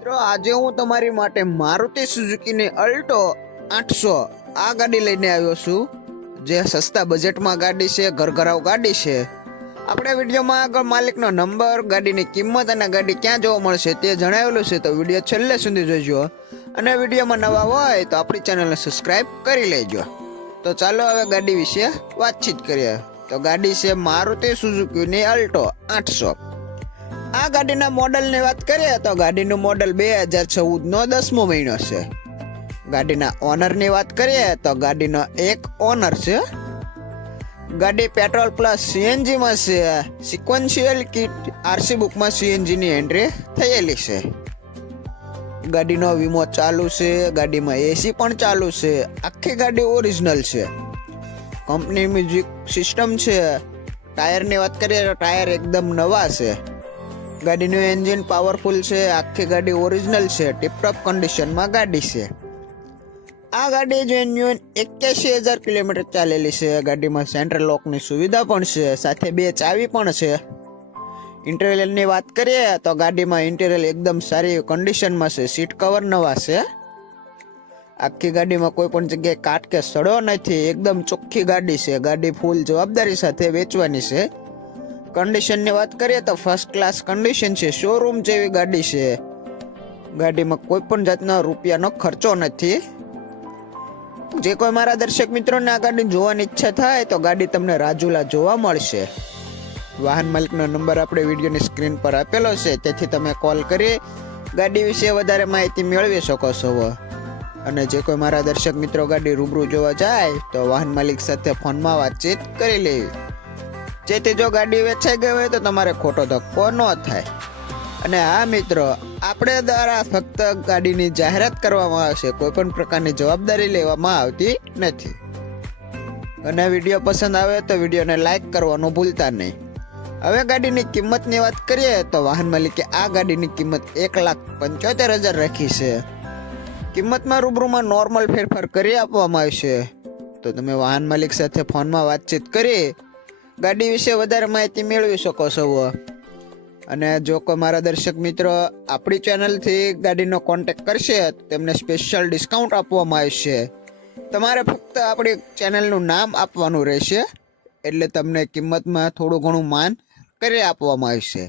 મિત્રો, આજે હું તમારી માટે મારુતિ સુઝુકીની અલ્ટો આઠસો આ ગાડી લઈને આવ્યો છું. જે સસ્તા બજેટમાં ગાડી છે ઘરઘરાવ ગાડી છે. આપણે વિડીયોમાં આગળ માલિકનો નંબર, ગાડીની કિંમત અને ગાડી ક્યાં જોવા મળશે તે જણાવેલું છે, તો વીડિયો છેલ્લે સુધી જોજો. અને વિડીયોમાં નવા હોય તો આપણી ચેનલને સબસ્ક્રાઇબ કરી લેજો. તો ચાલો હવે ગાડી વિશે વાતચીત કરીએ. તો ગાડી છે મારુતિ સુઝુકીની અલ્ટો આઠસો. આ ગાડીના મોડલની વાત કરીએ તો ગાડીનું મોડલ બે હજાર ચૌદનો દસમો મહિનો છે. ગાડીના ઓનરની વાત કરીએ તો ગાડીનો એક ઓનર છે. ગાડી પેટ્રોલ પ્લસ સીએનજીમાં છે. સિક્વન્શિયલ કિટ આરસી બુકમાં સીએનજીની એન્ટ્રી થયેલી છે. ગાડીનો વીમો ચાલુ છે. ગાડીમાં એસી પણ ચાલુ છે. આખી ગાડી ઓરિજિનલ છે. કંપની મ્યુઝિક સિસ્ટમ છે. ટાયરની વાત કરીએ તો ટાયર એકદમ નવા છે. ગાડીનું એન્જિન પાવરફુલ છે, આખી ગાડી ઓરિજિનલ છે ટિપટોપ કન્ડિશનમાં ગાડી છે. આ ગાડી જેન્યુઅન એક્યાસી હજાર કિલોમીટર ચાલેલી છે. ગાડીમાં સેન્ટ્રલ લોકની સુવિધા પણ છે, સાથે બે ચાવી પણ છે. ઇન્ટેરિયરની વાત કરીએ તો ગાડીમાં ઇન્ટેરિયર એકદમ સારી કન્ડિશનમાં છે સીટ કવર નવા છે. આખી ગાડીમાં કોઈ પણ જગ્યાએ કાટ કે સડો નથી, એકદમ ચોખ્ખી ગાડી છે. ગાડી ફૂલ જવાબદારી સાથે વેચવાની છે. કન્ડિશનની વાત કરીએ તો ફર્સ્ટ ક્લાસ કન્ડિશન છે શોરૂમ જેવી ગાડી છે. ગાડીમાં કોઈ પણ જાતના રૂપિયાનો ખર્ચો નથી. જે કોઈ મારા દર્શક મિત્રોને આ ગાડી જોવાની ઈચ્છા થાય તો ગાડી તમને રાજુલા જોવા મળશે. વાહન માલિકનો નંબર આપણે વિડીયોની સ્ક્રીન પર આપેલો છે, તેથી તમે કોલ કરી ગાડી વિશે વધારે માહિતી મેળવી શકો છો. અને જે કોઈ મારા દર્શક મિત્રો ગાડી રૂબરૂ જોવા જાય તો વાહન માલિક સાથે ફોનમાં વાતચીત કરી લેવી. જેથી જો ગાડી વેચાઈ ગઈ હોય તો તમારે ખોટો ધક્કો ન થાય. અને હા મિત્રો, આપણે દ્વારા ફક્ત ગાડીની જાહેરાત કરવામાં આવશે કોઈ પણ પ્રકારની જવાબદારી લેવામાં આવતી નથી. અને વીડિયો પસંદ આવે તો વિડીયોને લાઈક કરવાનું ભૂલતા નહીં. હવે ગાડીની કિંમતની વાત કરીએ તો વાહન માલિકે આ ગાડીની કિંમત એક લાખ પંચોતેર હજાર રાખી છે. કિંમતમાં રૂબરૂમાં નોર્મલ ફેરફાર કરી આપવામાં આવશે. તો તમે વાહન માલિક સાથે ફોનમાં વાતચીત કરી ગાડી વિશે વધારે માહિતી મેળવી શકો છો અને જો કોઈ મારા દર્શક મિત્રો આપણી ચેનલથી ગાડીનો કોન્ટેક કરશે, તેમને સ્પેશિયલ ડિસ્કાઉન્ટ આપવામાં આવશે. તમારે ફક્ત આપણી ચેનલનું નામ આપવાનું રહેશે, એટલે તમને કિંમતમાં થોડું ઘણું માન કરી આપવામાં આવશે.